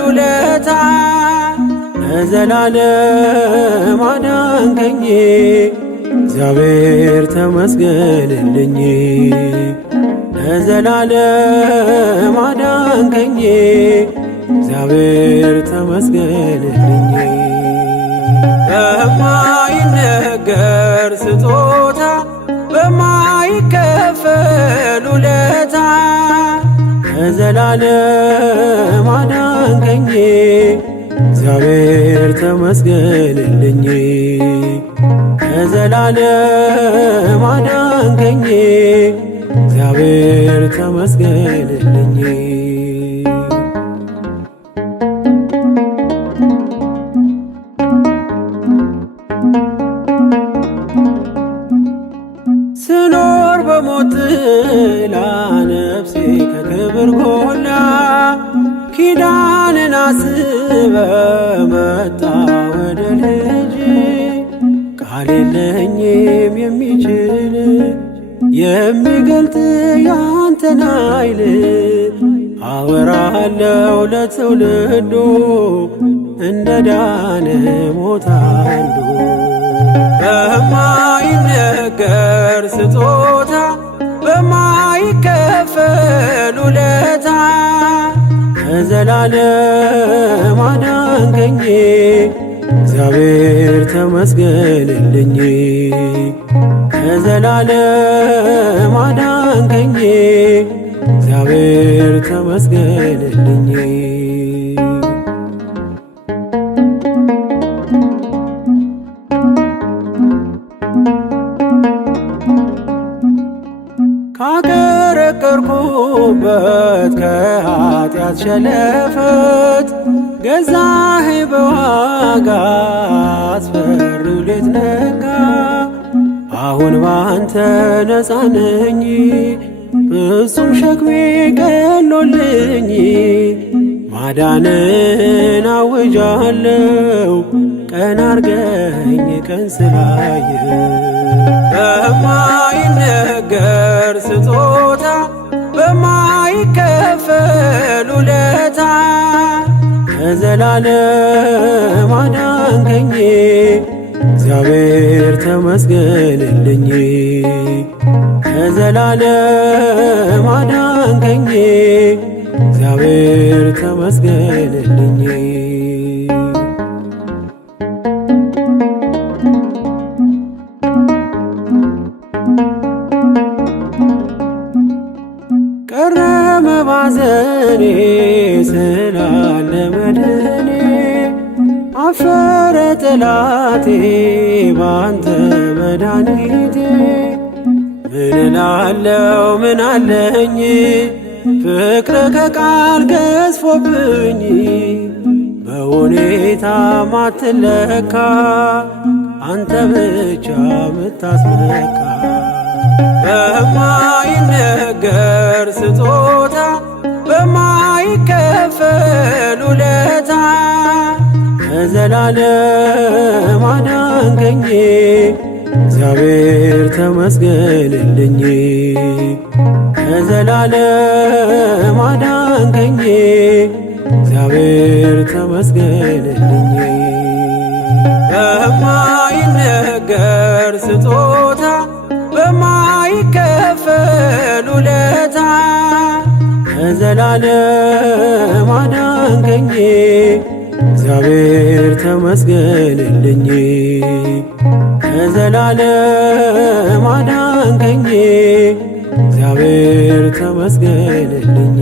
ውለታ ለዘላለም አዳንከኝ እግዚአብሔር ተመስገንልኝ። ለዘላለም አዳንከኝ እግዚአብሔር ተመስገንልኝ። በማይነገር ስጦታ በማይከፈል ውለታ ለዘላለም አዳንከኝ እግዚአብሔር ተመስገንልኝ። ለዘላለም አዳንከኝ እግዚአብሔር ተመስገንልኝ። ስኖር በሞት ጥላ ነፍሴ ከክብር ጎላ ኪዳንን አስበ መጣ ወደ ልጅ ቃል የለኝም የሚችል የሚገልጥ ያንተን ኃይል አወራለው ለትውልዱ እንደ ዳነ ሞት አንዱ በማይነገር ስጦታ በማይከፈል ውለታ ለዘላለም አዳንከኝ እግዚአብሔር ተመስገንልኝ። ለዘላለም አዳንከኝ እግዚአብሔር ተመስገንልኝ። ካቀረቀርኩበት ከኃጢአት ሸለፈት ገዛህ በዋጋ አስፈሪው ሌት ነጋ። አሁን ባንተ ነፃ ነኝ ፍጹም ሸክሜ ቀሎልኝ ማዳንን አውጃለው ቀን አርገኝ ቀን ስላየ በማይነገር ስጦታ በማይከፈል ውለታ ለዘላለም አዳንከኝ እግዚአብሔር ተመስገንልኝ። ለዘላለም አዳንከኝ እግዚአብሔር ተመስገንልኝ። ቀረመ ባዘኔ ስላለ መድኔ አፈረ ጠላቴ ባንተ መድኃኒቴ። ምን እላለው ምን አለኝ ፍቅር ከቃል ገዝፎብኝ በሁኔታ ማትለካ አንተ ብቻ ምታስመካ በማይነገር ስጦታ በማይከፈል ውለታ ለዘላለም አዳንከኝ እግዚአብሔር ተመስገንልኝ። ለዘላለም አዳንከኝ እግዚአብሔር ተመስገንልኝ። በማይነገር ስጦታ በማይከፈል ውለታ ለዘላለም አዳንከኝ እግዚአብሔር ተመስገንልኝ። ለዘላለም አዳንከኝ እግዚአብሔር ተመስገንልኝ።